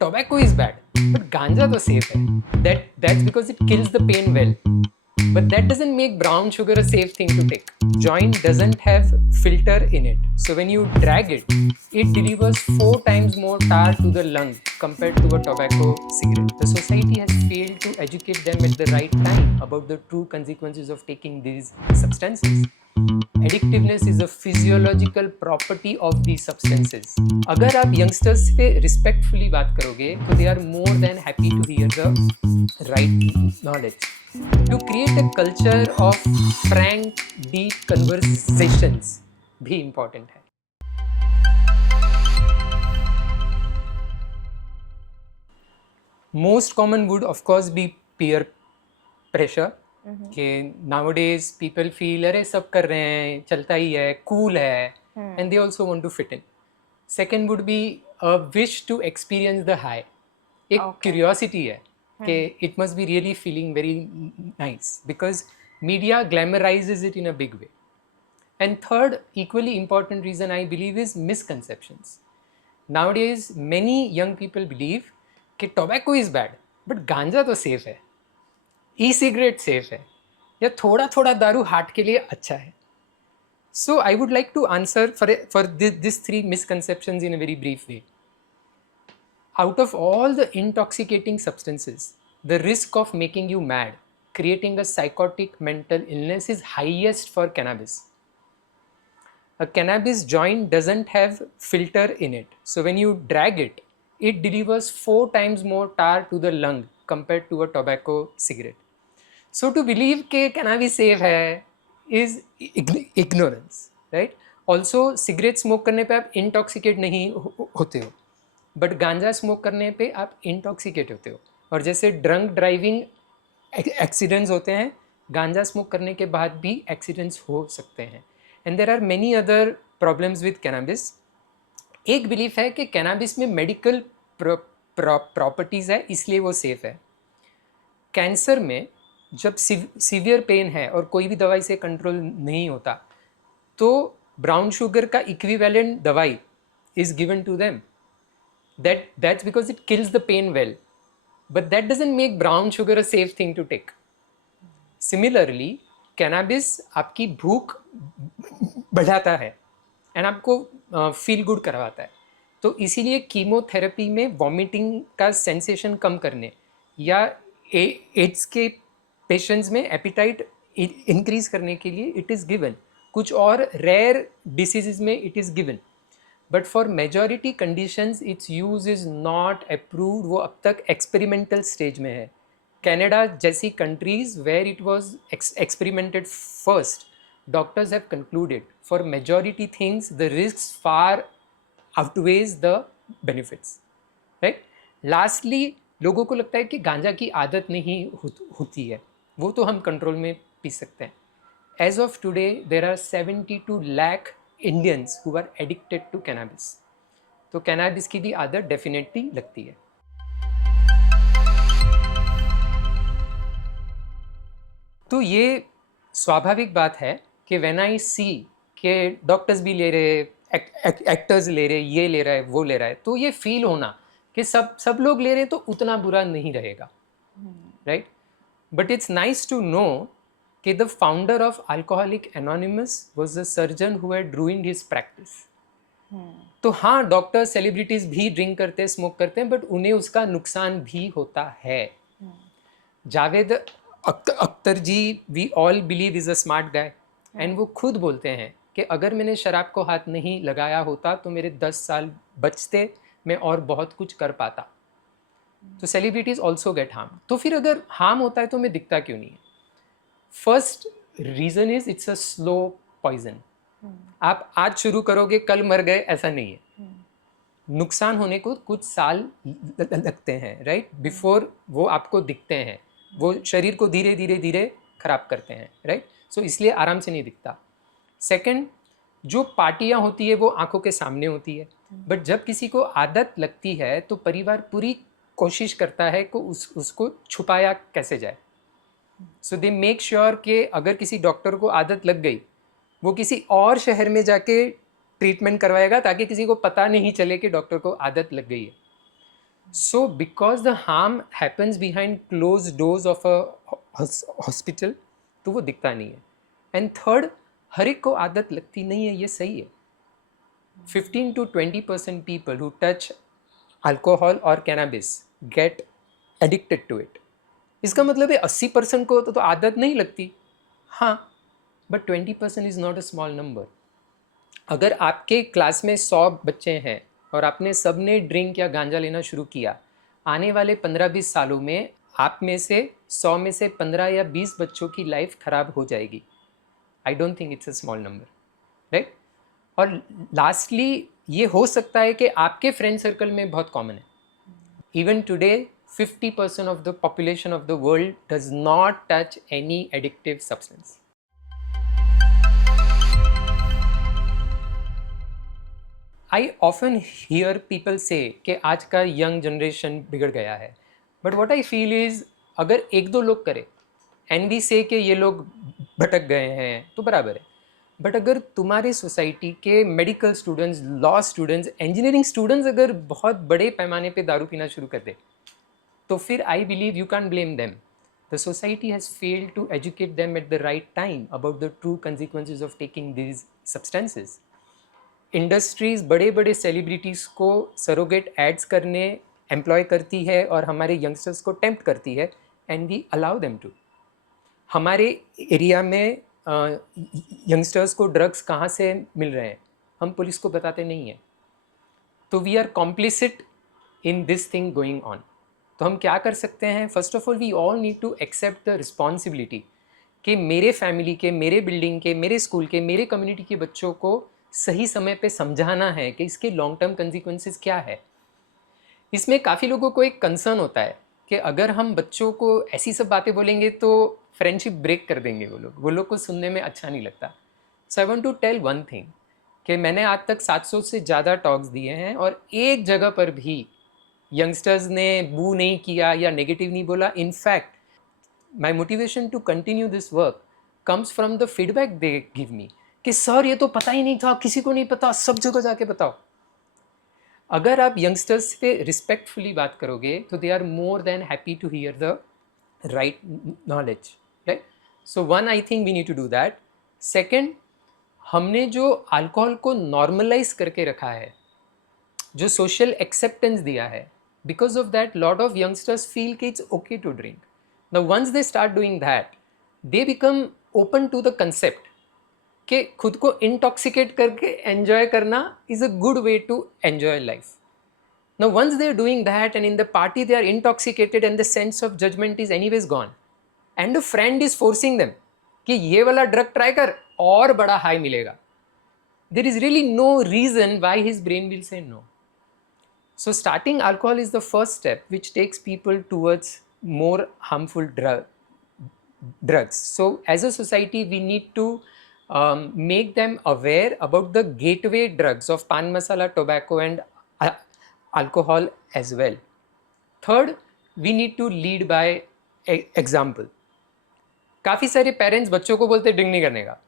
tobacco is bad, but ganja तो safe है. That's because it kills the pain well. But that doesn't make brown sugar a safe thing to take. Joint doesn't have filter in it. So when you drag it, it delivers 4 times more tar to the lung compared to a tobacco cigarette. The society has failed to educate them at the right time about the true consequences of taking these substances. Addictiveness is a physiological property of these substances. अगर आप youngsters से respectfully बात करोगे तो they are more than happy to hear the right knowledge. To create a culture of frank, deep conversations भी important है. Most common would of course be peer pressure. कि nowadays people feel अरे सब कर रहे हैं, चलता ही है, cool है, and they also want to fit in. Second would be a wish to experience the high. एक curiosity है कि it must be really feeling very nice because media glamorizes it in a big way. And third, equally important reason I believe is misconceptions. Nowadays many young people believe कि tobacco is bad, but ganja तो safe है, e-cigarette safe है, या थोड़ा थोड़ा दारू heart के लिए अच्छा है. So I would like to answer for these 3 misconceptions in a very brief way. Out of all the intoxicating substances, the risk of making you mad, creating a psychotic mental illness is highest for cannabis. A cannabis joint doesn't have filter in it. So when you drag it, it delivers 4 times more tar to the lung compared to a tobacco cigarette. So to believe कि cannabis safe है is ignorance, right? Also cigarette smoke करने पे आप intoxicate नहीं होते हो, but गांजा smoke करने पे आप intoxicate होते हो. और जैसे drunk driving accidents होते हैं, गांजा smoke करने के बाद भी accidents हो सकते हैं. And there are many other problems with cannabis. एक belief है कि cannabis में medical properties है इसलिए वो safe है. कैंसर में जब सीवियर पेन है और कोई भी दवाई से कंट्रोल नहीं होता तो ब्राउन शुगर का इक्विवेलेंट दवाई is given to them. That's because it kills the pain well, but that doesn't make brown sugar a safe thing to take. Similarly, cannabis आपकी भूख बढ़ाता है एंड आपको फील गुड करवाता है. तो इसीलिए कीमोथेरेपी में वॉमिटिंग का सेंसेशन कम करने या एड्स के पेशेंट्स में एपिटाइट इंक्रीज करने के लिए इट इज़ गिवन. कुछ और रेयर डिसीजेज में it is given, but for majority conditions its use is not approved. वो अब तक एक्सपेरिमेंटल स्टेज में है. कनाडा जैसी countries where it was experimented first, doctors have concluded for majority things the risk far outweighs the benefits, right. Lastly लोगों को लगता है कि गांजा की आदत नहीं होती है, वो तो हम कंट्रोल में पी सकते हैं. Age of today there are 72 lakh Indians who are addicted to cannabis. तो कैनाबिस की भी आदत डेफिनेटली लगती है. तो ये स्वाभाविक बात है कि व्हेन आई सी के डॉक्टर्स भी ले रहे, एक्टर्स ले रहे, ये ले रहा है, वो ले रहा है, तो ये फील होना कि सब लोग ले रहे हैं तो उतना बुरा नहीं रहेगा, right. But it's nice to know कि the founder of alcoholics anonymous was a surgeon who had ruined his practice. तो हाँ, डॉक्टर सेलिब्रिटीज भी ड्रिंक करते हैं, स्मोक करते हैं, बट उन्हें उसका नुकसान भी होता है. Javed Akhtar ji we all believe is a smart guy, and वो खुद बोलते हैं कि अगर मैंने शराब को हाथ नहीं लगाया होता तो मेरे 10 साल बचते, मैं और बहुत कुछ कर पाता. तो सेलिब्रिटीज ऑल्सो गेट हार्म. तो फिर अगर हार्म होता है तो मैं दिखता क्यों नहीं है? First reason is it's a slow poison. आप आज शुरू करोगे कल मर गए ऐसा नहीं है. नुकसान होने को कुछ साल लगते हैं, राइट, बिफोर वो आपको दिखते हैं. वो शरीर को धीरे धीरे धीरे खराब करते हैं, राइट. सो इसलिए आराम से नहीं दिखता. सेकंड, जो पार्टियां होती है वो आंखों के सामने होती है, बट जब किसी को आदत लगती है तो परिवार पूरी कोशिश करता है कि उसको छुपाया कैसे जाए. सो दे मेक श्योर कि अगर किसी डॉक्टर को आदत लग गई वो किसी और शहर में जाके ट्रीटमेंट करवाएगा ताकि किसी को पता नहीं चले कि डॉक्टर को आदत लग गई है. So because the harm happens behind closed doors of a hospital, तो वो दिखता नहीं है. And third, हर एक को आदत लगती नहीं है, ये सही है. 15 to 20% people who touch alcohol or cannabis get addicted to it. इसका मतलब है 80% को तो आदत नहीं लगती. हाँ, but 20% is not a small number. अगर आपके क्लास में 100 बच्चे हैं और आपने सब ने ड्रिंक या गांजा लेना शुरू किया, आने वाले 15-20 सालों में आप में से 100 में से 15 या 20 बच्चों की लाइफ खराब हो जाएगी. I don't think it's a small number, right. और लास्टली ये हो सकता है कि आपके फ्रेंड सर्कल में बहुत कॉमन है. Even today 50% of the population of the world does not touch any addictive substance. I often hear people say कि आज का यंग जनरेशन बिगड़ गया है. But what I feel is, अगर एक दो लोग करें एंड वी से कि ये लोग भटक गए हैं तो बराबर है. बट अगर तुम्हारी सोसाइटी के medical students, law students, engineering students अगर बहुत बड़े पैमाने पे दारू पीना शुरू कर दे, तो फिर I believe you can blame them. The society has failed to educate them at the right time about the true consequences of taking these substances. Industries बड़े बड़े सेलिब्रिटीज़ को सरोगेट एड्स करने एम्प्लॉय करती है और हमारे यंगस्टर्स को tempt करती है, and we allow them to. हमारे एरिया में यंगस्टर्स को ड्रग्स कहाँ से मिल रहे हैं हम पुलिस को बताते नहीं हैं. तो we are complicit in this thing going on. तो हम क्या कर सकते हैं? First of all we all need to accept the responsibility कि मेरे फैमिली के, मेरे बिल्डिंग के, मेरे स्कूल के, मेरे कम्युनिटी के बच्चों को सही समय पे समझाना है कि इसके लॉन्ग टर्म कंसिक्वेंसेस क्या है. इसमें काफ़ी लोगों को एक कंसर्न होता है कि अगर हम बच्चों को ऐसी सब बातें बोलेंगे तो फ्रेंडशिप ब्रेक कर देंगे वो लोग को सुनने में अच्छा नहीं लगता. So I want to tell one thing कि मैंने आज तक 700 से ज़्यादा टॉक्स दिए हैं और एक जगह पर भी यंगस्टर्स ने बू नहीं किया या नेगेटिव नहीं बोला. In fact my motivation to continue this work comes from the feedback they give me कि सर ये तो पता ही नहीं था, किसी को नहीं पता, सब जगह जाके बताओ. अगर आप यंगस्टर्स से रिस्पेक्टफुली बात करोगे तो they are more than happy to hear the right knowledge, right. So one, I think we need to do that. Second, हमने जो अल्कोहल को नॉर्मलाइज करके रखा है, जो सोशल एक्सेप्टेंस दिया है, because of that lot of youngsters feel कि it's okay to drink. Now once they start doing that, they become open to the concept कि खुद को इंटॉक्सिकेट करके एंजॉय करना is a good way to enjoy life. Now once they are doing that and in the party they are intoxicated and the sense of judgment is anyways gone, and a friend is forcing them कि ये वाला drug try कर और बड़ा high मिलेगा. There is really no reason why his brain will say no. So starting alcohol is the first step which takes people towards more harmful drugs. So as a society, we need to make them aware about the gateway drugs of pan masala, tobacco and alcohol as well. Third, we need to lead by example. काफ़ी सारे parents बच्चों को बोलते drink नहीं करने का,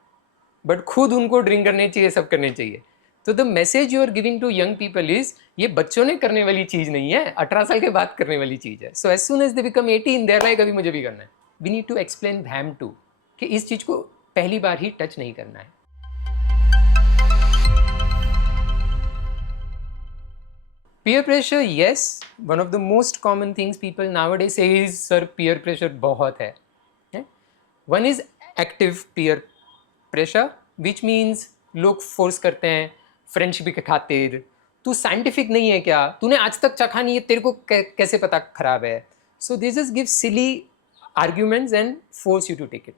but खुद उनको ड्रिंक करने चाहिए, सब करने चाहिए. तो the message you are giving to young people is ये बच्चों ने करने वाली चीज़ नहीं है, 18 साल के बाद करने वाली चीज़ है. So as soon as they become 18 they're like अभी मुझे भी करना है. We need to explain them to कि इस चीज़ को पहली बार ही टच नहीं करना है. Peer pressure, yes, one of the most common things people nowadays say is sir peer pressure बहुत है. One is active peer pressure, which means लोग फोर्स करते हैं फ्रेंडशिप के खातिर. तू साइंटिफिक नहीं है क्या, तूने आज तक चखा नहीं है, तेरे को कैसे पता खराब है. So they just give silly arguments and force you to take it.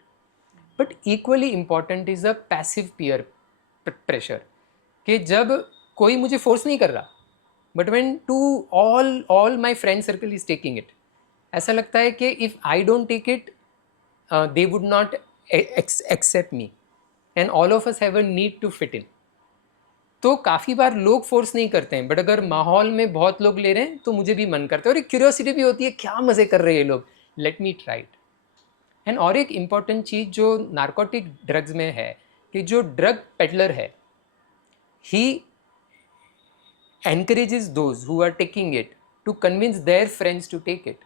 But equally important is a passive peer pressure कि जब कोई मुझे फोर्स नहीं कर रहा, but when to all my friend circle is taking it, ऐसा लगता है कि if I don't take it they would not accept me and all of us have a need to fit in. तो काफ़ी बार लोग फोर्स नहीं करते हैं, बट अगर माहौल में बहुत लोग ले रहे हैं तो मुझे भी मन करता है और एक क्यूरियोसिटी भी होती है, क्या मज़े कर रहे हैं ये लोग, let me try it. And और एक इम्पॉर्टेंट चीज़ जो नार्कोटिक ड्रग्स में है कि जो ड्रग पेडलर है, ही encourages those who are taking it to convince their friends to take it.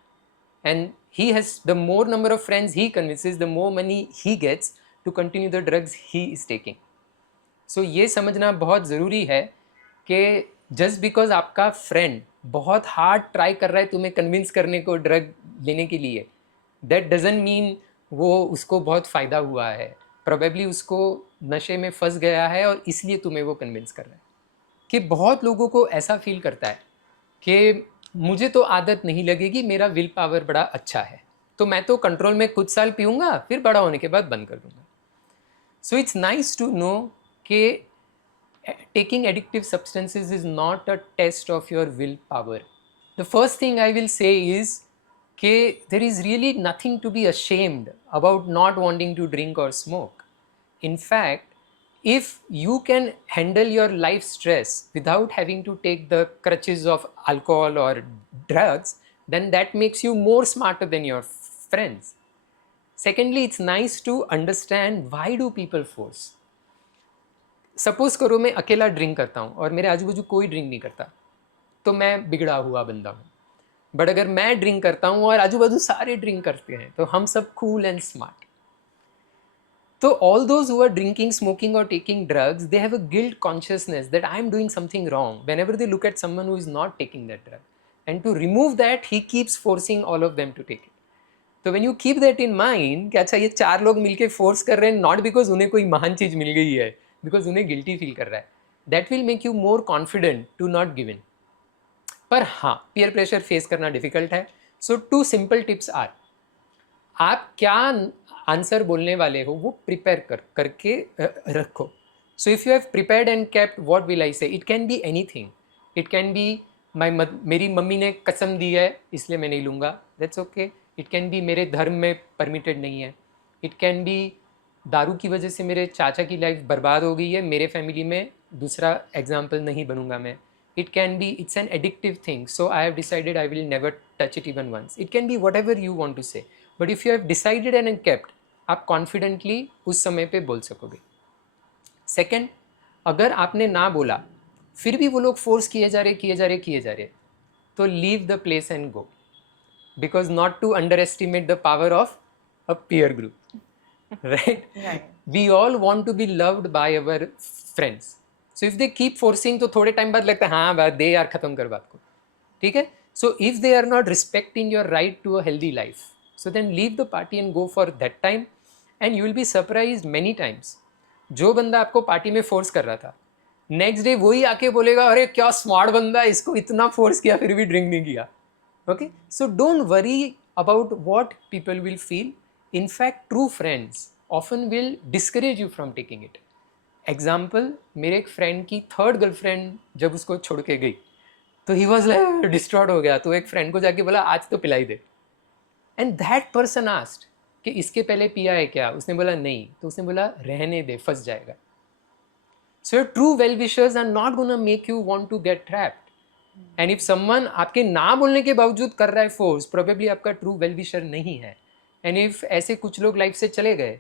And he has, the more number of friends he convinces, the more money he gets to continue the drugs he is taking. So ये समझना बहुत ज़रूरी है कि just because आपका friend बहुत hard try कर रहा है तुम्हें कन्विंस करने को ड्रग लेने के लिए, that doesn't mean वो उसको बहुत फ़ायदा हुआ है. प्रोबेबली उसको नशे में फंस गया है और इसलिए तुम्हें वो कन्विंस कर रहा है. कि बहुत लोगों को ऐसा फील करता है कि मुझे तो आदत नहीं लगेगी, मेरा विल पावर बड़ा अच्छा है, तो मैं तो कंट्रोल में कुछ साल पीऊँगा, फिर बड़ा होने के बाद बंद कर दूँगा. So it's nice to know कि taking addictive substances is not a test of your willpower. The first thing I will say is that there is really nothing to be ashamed about not wanting to drink or smoke. In fact, if you can handle your life stress without having to take the crutches of alcohol or drugs, then that makes you more smarter than your friends. Secondly, it's nice to understand why do people force. Suppose करो मैं अकेला drink करता हूँ और मेरे आजू बाजू कोई ड्रिंक नहीं करता, तो मैं बिगड़ा हुआ बंदा हूँ. बट अगर मैं ड्रिंक करता हूँ और आजू बाजू सारे ड्रिंक करते हैं, तो हम सब कूल एंड स्मार्ट. तो all those who are drinking, smoking और taking drugs, they have a guilt consciousness that I am doing something wrong whenever they look at someone who is not taking that drug. And to remove that he keeps forcing all of them to take it. तो when you keep that in mind कि अच्छा ये 4 लोग मिलके force कर रहे हैं, not because उन्हें कोई महान चीज़ मिल गई है, बिकॉज उन्हें गिल्टी फील कर रहा है, that will make you more confident to not give in. पर हाँ, पीयर प्रेशर फेस करना डिफिकल्ट है. सो 2 सिंपल टिप्स आर, आप क्या आंसर बोलने वाले हो वो प्रिपेयर करके रखो. So if you have prepared and kept, what will I say, it can be anything. It can be मेरी मम्मी ने कसम दी है इसलिए मैं नहीं लूँगा, that's okay. It can be मेरे धर्म में परमिटेड नहीं है. इट कैन बी दारू की वजह से मेरे चाचा की लाइफ बर्बाद हो गई है, मेरे फैमिली में दूसरा एग्जाम्पल नहीं बनूंगा मैं. It can be it's an addictive thing, so I have decided I will never touch it even once. It can be whatever you want to say, but if you have decided and kept, आप confidently उस समय पे बोल सकोगे. Second, अगर आपने ना बोला फिर भी वो लोग फोर्स किए जा रहे, तो leave the place and go. Because not to underestimate the power of a peer group, right? We all want to be loved by our friends. So if they keep forcing, तो थोड़े time बाद लगता है हाँ बात दे यार, ख़त्म कर बात को, ठीक है. So if they are not respecting your right to a healthy life, so then leave the party and go for that time, and you will be surprised many times. जो बंदा आपको पार्टी में फोर्स कर रहा था, next day वही आके बोलेगा अरे क्या स्मार्ट बंदा, इसको इतना फोर्स किया फिर भी ड्रिंक नहीं किया. Okay, so don't worry about what people will feel. In fact, true friends often will discourage you from taking it. Example, मेरे एक फ्रेंड की 3rd गर्लफ्रेंड जब उसको छोड़ के गई, तो ही वॉज लाइक डिस्ट्रॉयड हो गया. तो एक फ्रेंड को जाके बोला आज तो पिलाई दे. एंड दैट पर्सन आस्क्ड कि इसके पहले पिया है क्या, उसने बोला नहीं, तो उसने बोला रहने दे, फंस जाएगा. So true well wishers are not gonna make you want to get trapped. And if someone आपके ना बोलने के बावजूद कर रहा है फोर्स, प्रोबेबली आपका ट्रू वेल विशर नहीं है. एंड इफ ऐसे कुछ लोग लाइफ से चले गए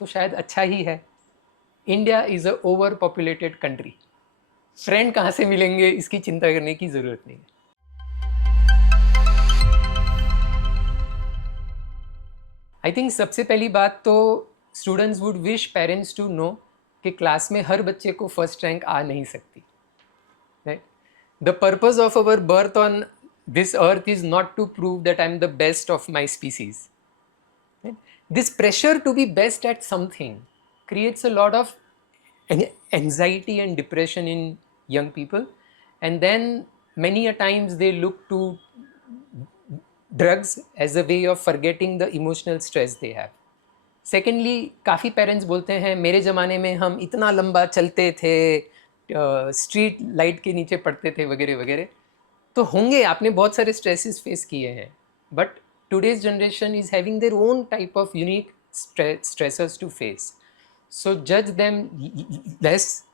तो शायद अच्छा ही है. India is a over populated country. Friend कहाँ से मिलेंगे इसकी चिंता करने की ज़रूरत नहीं है. आई थिंक सबसे पहली बात तो students would wish parents to know कि क्लास में हर बच्चे को फर्स्ट रैंक आ नहीं सकती. The purpose of our birth on this earth is not to prove that I'm the best of my species. This pressure to be best at something creates a lot of anxiety and depression in young people, and then many a times they look to drugs as a way of forgetting the emotional stress they have. Secondly, काफ़ी parents बोलते हैं मेरे ज़माने में हम इतना लंबा चलते थे, स्ट्रीट लाइट के नीचे पड़ते थे वगैरह वगैरह. तो होंगे, आपने बहुत सारे स्ट्रेसेस फेस किए हैं, but today's generation is having their own type of unique stressors to face. So जज them less,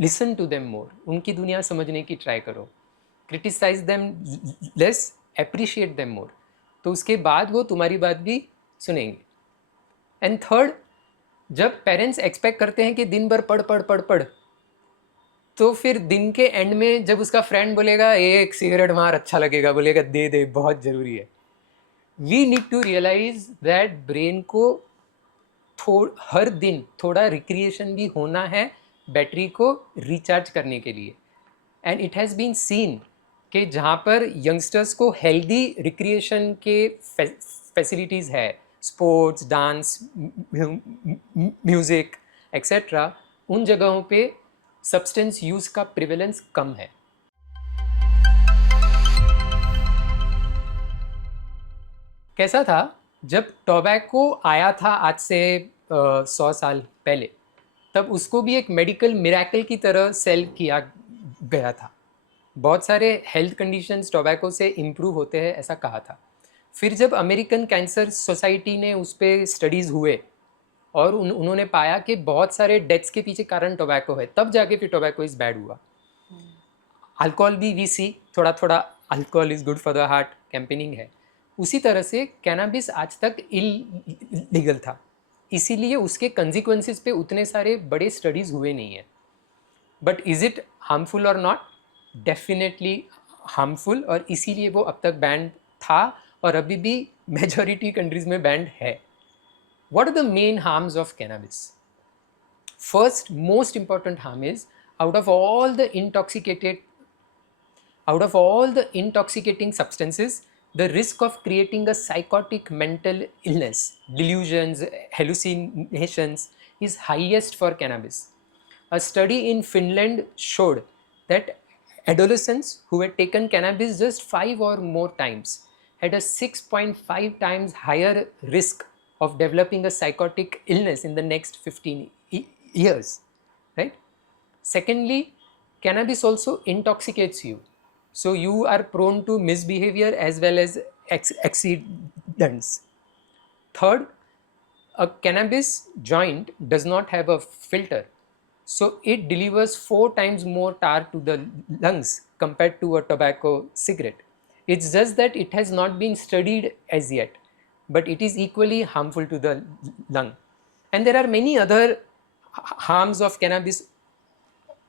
listen to them more. उनकी दुनिया समझने की ट्राई करो. Criticise them less, appreciate them more. तो उसके बाद वो तुम्हारी बात भी सुनेंगे. एंड थर्ड, जब पेरेंट्स एक्सपेक्ट करते हैं कि दिन भर पढ़, तो फिर दिन के एंड में जब उसका फ्रेंड बोलेगा एक सिगरेट मार अच्छा लगेगा, बोलेगा दे दे बहुत ज़रूरी है. We need to realize that brain को हर दिन थोड़ा रिक्रिएशन भी होना है बैटरी को रिचार्ज करने के लिए. And it has been seen कि जहाँ पर यंगस्टर्स को हेल्दी रिक्रिएशन के फैसिलिटीज़ है, स्पोर्ट्स, डांस, म्यूज़िक एक्सेट्रा, उन जगहों पे सब्सटेंस यूज़ का प्रिवेलेंस कम है. कैसा था जब टोबैको आया था आज से 100 साल पहले, तब उसको भी एक मेडिकल मिरेकल की तरह सेल किया गया था. बहुत सारे हेल्थ कंडीशंस टोबैको से इम्प्रूव होते हैं ऐसा कहा था. फिर जब अमेरिकन कैंसर सोसाइटी ने उस पर स्टडीज़ हुए और उन्होंने पाया कि बहुत सारे डेथ्स के पीछे कारण टोबैको है, तब जाके फिर टोबैको इज़ बैड हुआ. अल्कोहल भी वी सी, थोड़ा थोड़ा alcohol is good for the heart campaigning है. उसी तरह से कैनाबिस आज तक इलीगल था, इसीलिए उसके कंसिक्वेंसेस पे उतने सारे बड़े स्टडीज़ हुए नहीं है. बट इज़ इट हार्मफुल और नॉट? डेफिनेटली हार्मफुल, और इसीलिए वो अब तक बैंड था और अभी भी मेजॉरिटी कंट्रीज़ में बैंड है. What are the main harms of cannabis? First, most important harm is out of all the intoxicating substances, the risk of creating a psychotic mental illness, delusions, hallucinations is highest for cannabis. A study in Finland showed that adolescents who had taken cannabis just 5 or more times had a 6.5 times higher risk of developing a psychotic illness in the next 15 years, right? Secondly, cannabis also intoxicates you. So you are prone to misbehavior as well as accidents. Third, a cannabis joint does not have a filter. So it delivers 4 times more tar to the lungs compared to a tobacco cigarette. It's just that it has not been studied as yet, but it is equally harmful to the lung. And there are many other harms of cannabis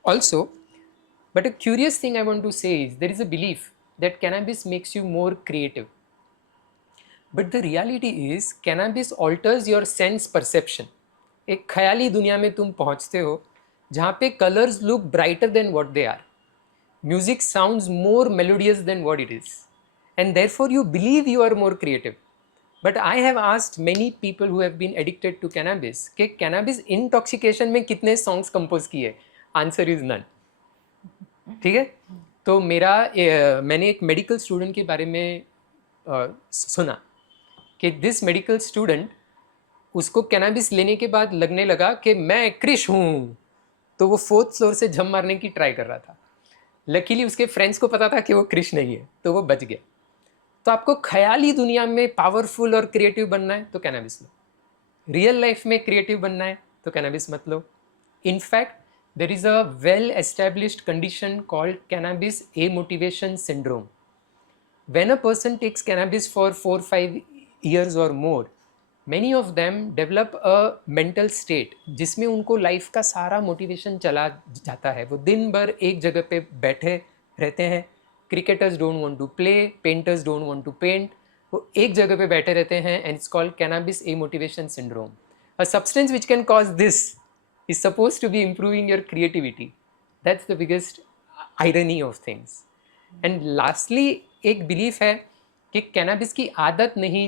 also. But a curious thing I want to say is there is a belief that cannabis makes you more creative. But the reality is cannabis alters your sense perception. एक ख्याली दुनिया में तुम पहुंचते हो जहाँ पे colors look brighter than what they are. Music sounds more melodious than what it is. And therefore you believe you are more creative. But I have asked many people who have been addicted to cannabis कि cannabis intoxication में कितने songs compose किए? Answer is none. ठीक है? तो मैंने एक medical student के बारे में सुना कि दिस मेडिकल स्टूडेंट, उसको कैनाबिस लेने के बाद लगने लगा कि मैं क्रिश हूँ, तो वो 4th फ्लोर से जंप मारने की ट्राई कर रहा था. लकीली उसके फ्रेंड्स को पता था कि वो क्रिश नहीं है, तो वो बच गया. तो आपको ख्याली दुनिया में पावरफुल और क्रिएटिव बनना है तो कैनाबिस लो. रियल लाइफ में क्रिएटिव बनना है तो कैनाबिस मत लो. In fact there is a well established condition called cannabis amotivation syndrome. When a person takes cannabis for 4-5 years or more, many of them develop a mental state जिसमें उनको life का सारा मोटिवेशन चला जाता है. वो दिन भर एक जगह पे बैठे रहते हैं. Cricketers don't want to play, painters don't want to paint, वो एक जगह पे बैठे रहते हैं. And it's called cannabis amotivation syndrome. A substance which can cause this is supposed to be improving your creativity. That's the biggest irony of things. And lastly, एक belief है कि कैनाबिस की आदत नहीं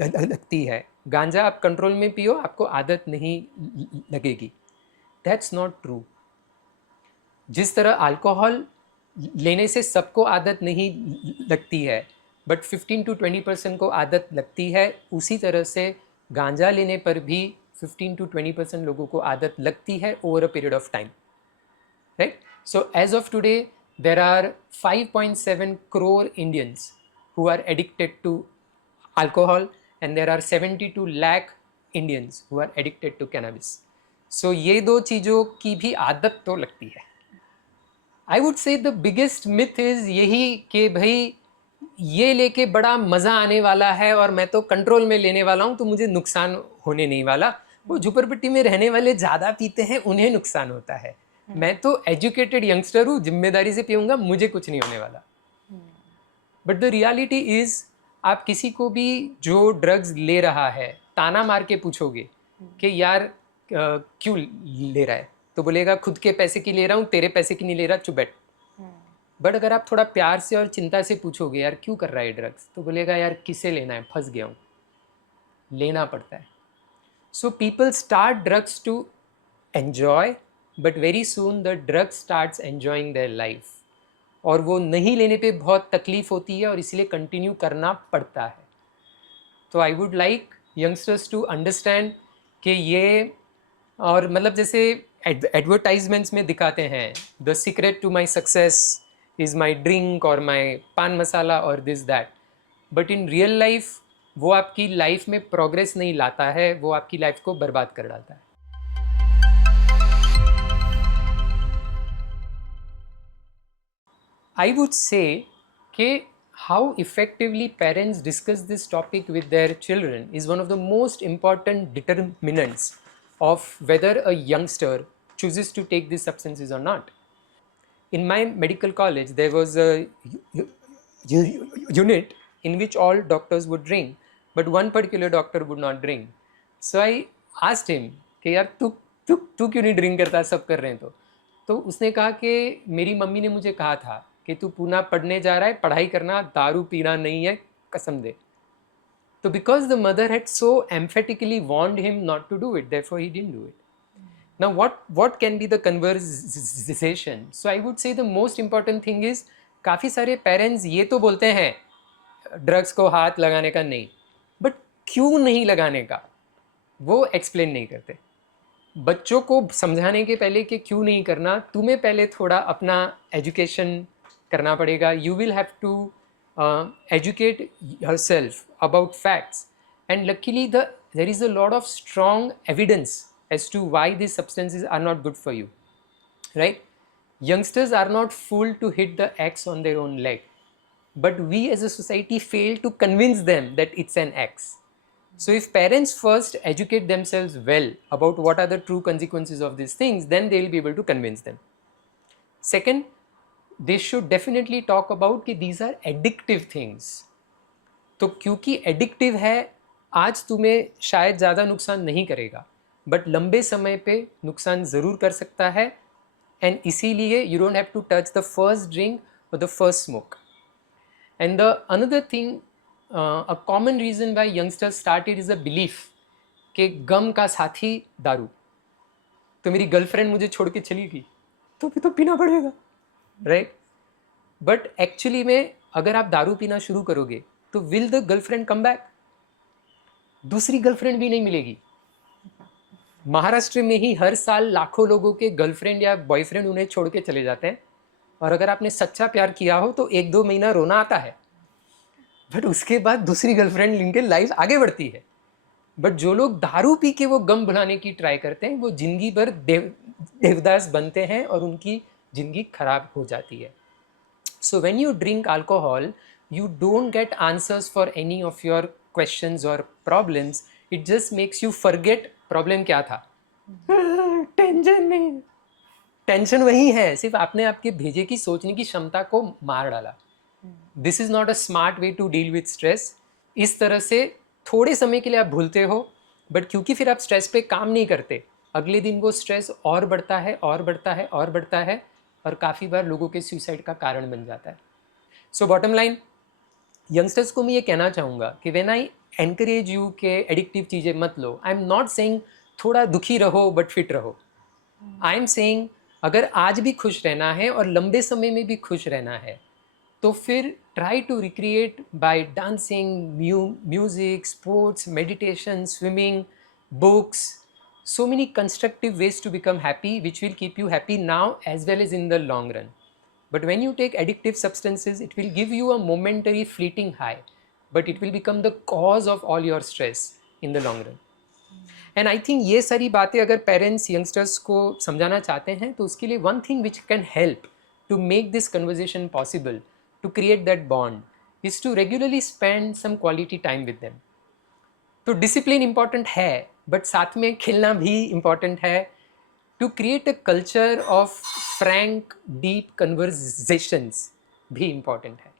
लगती है. गांजा आप कंट्रोल में पियो, आपको आदत नहीं लगेगी. That's not true. जिस तरह अल्कोहल लेने से सबको आदत नहीं लगती है, बट 15 to 20% को आदत लगती है, उसी तरह से गांजा लेने पर भी 15 to 20% लोगों को आदत लगती है over a period of time, right? So as of today, there are 5.7 crore Indians who are addicted to alcohol, and there are 72 lakh Indians who are addicted to cannabis. So ये दो चीज़ों की भी आदत तो लगती है. I would say the biggest myth is यही कि भाई ये लेके बड़ा मज़ा आने वाला है और मैं तो कंट्रोल में लेने वाला हूँ तो मुझे नुकसान होने नहीं वाला. वो झुपड़पट्टी में रहने वाले ज़्यादा पीते हैं, उन्हें नुकसान होता है. मैं तो एजुकेटेड यंगस्टर हूँ, जिम्मेदारी से पीऊँगा, मुझे कुछ नहीं होने वाला. बट द रियलिटी इज, आप किसी को भी जो ड्रग्स ले रहा है ताना मार के पूछोगे कि यार क्यों ले रहा है, तो बोलेगा खुद के पैसे की ले रहा हूँ, तेरे पैसे की नहीं ले रहा, चुप बैठ. बट अगर आप थोड़ा प्यार से और चिंता से पूछोगे यार क्यों कर रहा है ड्रग्स, तो बोलेगा यार किसे लेना है, फंस गया हूँ, लेना पड़ता है. So people start drugs to enjoy, but very soon the drug starts enjoying their life, और वो नहीं लेने पे बहुत तकलीफ होती है और इसलिए कंटिन्यू करना पड़ता है. तो I would like youngsters to understand कि ये, और मतलब जैसे एडवर्टाइजमेंट्स में दिखाते हैं, the secret to my success is my drink और माई पान मसाला और this that, but in real life वो आपकी लाइफ में प्रोग्रेस नहीं लाता है, वो आपकी लाइफ को बर्बाद कर डालता है. I would say कि how effectively parents discuss this topic with their children is one of the most important determinants of whether a youngster chooses to take these substances or not. In my medical college, there was a unit in which all doctors would drink, but one particular doctor would not drink. So I asked him कि यार तू तू तू क्यों नहीं drink करता, सब कर रहे हैं. तो उसने कहा कि मेरी मम्मी ने मुझे कहा था कि तू पूना पढ़ने जा रहा है, पढ़ाई करना, दारू पीना नहीं है, कसम दे. तो because the mother had so emphatically warned him not to do it, therefore he didn't do it. Now what can be the conversation? So I would say the most important thing is, काफ़ी सारे parents ये तो बोलते हैं drugs को हाथ लगाने का नहीं, बट क्यों नहीं लगाने का वो एक्सप्लेन नहीं करते. बच्चों को समझाने के पहले कि क्यों नहीं करना, तुम्हें पहले थोड़ा अपना एजुकेशन करना पड़ेगा. You will have to educate yourself about facts, and luckily there is a lot of strong evidence as to why these substances are not good for you, right? Youngsters are not fooled to hit the X on their own leg, but we as a society fail to convince them that it's an X. So if parents first educate themselves well about what are the true consequences of these things, then they will be able to convince them. Second, they should definitely talk about कि these are addictive things. तो क्योंकि addictive है, आज तुम्हें शायद ज़्यादा नुकसान नहीं करेगा, बट लंबे समय पे नुकसान ज़रूर कर सकता है, एंड इसीलिए you don't have to touch the first drink और the first smoke. And the another thing, a common reason why youngsters started is a belief कि गम का साथी दारू. तो मेरी गर्लफ्रेंड मुझे छोड़ के चली गई तो भी तो पीना पड़ेगा, राइट? बट एक्चुअली में अगर आप दारू पीना शुरू करोगे तो will the girlfriend come back? दूसरी गर्लफ्रेंड भी नहीं मिलेगी. महाराष्ट्र में ही हर साल लाखों लोगों के गर्लफ्रेंड या बॉयफ्रेंड उन्हें छोड़ के चले जाते हैं, और अगर आपने सच्चा प्यार किया हो तो 1-2 महीना रोना आता है, बट उसके बाद दूसरी गर्लफ्रेंड लेके लाइफ आगे बढ़ती है. बट जो लोग दारू पी के वो गम भुलाने की ट्राई करते हैं, वो जिंदगी भर देवदास बनते हैं और उनकी जिंदगी खराब हो जाती है. So when you drink alcohol, you don't get answers for any of your questions or problems. It just makes you forget problem क्या था. टेंशन नहीं, टेंशन वही है, सिर्फ आपने आपके भेजे की सोचने की क्षमता को मार डाला. This is not a smart way to deal with stress. इस तरह से थोड़े समय के लिए आप भूलते हो, बट क्योंकि फिर आप स्ट्रेस पे काम नहीं करते, अगले दिन वो स्ट्रेस और बढ़ता है और बढ़ता है और बढ़ता है, और काफ़ी बार लोगों के सुसाइड का कारण बन जाता है. सो बॉटम लाइन, यंगस्टर्स को मैं ये कहना चाहूँगा कि व्हेन आई एनकरेज यू के एडिक्टिव चीज़ें मत लो, आई एम नॉट सेइंग थोड़ा दुखी रहो बट फिट रहो. आई एम सेइंग अगर आज भी खुश रहना है और लंबे समय में भी खुश रहना है, तो फिर try to recreate by dancing, music, sports, meditation, swimming, books, so many constructive ways to become happy which will keep you happy now as well as in the long run. But when you take addictive substances, it will give you a momentary fleeting high, but it will become the cause of all your stress in the long run. And I think ये सारी बातें अगर parents youngsters को समझाना चाहते हैं, तो उसके लिए one thing which can help to make this conversation possible, to create that bond, is to regularly spend some quality time with them. तो डिसिप्लिन इम्पॉर्टेंट है, बट साथ में खेलना भी इम्पॉर्टेंट है. To create a culture of frank deep conversations भी important है.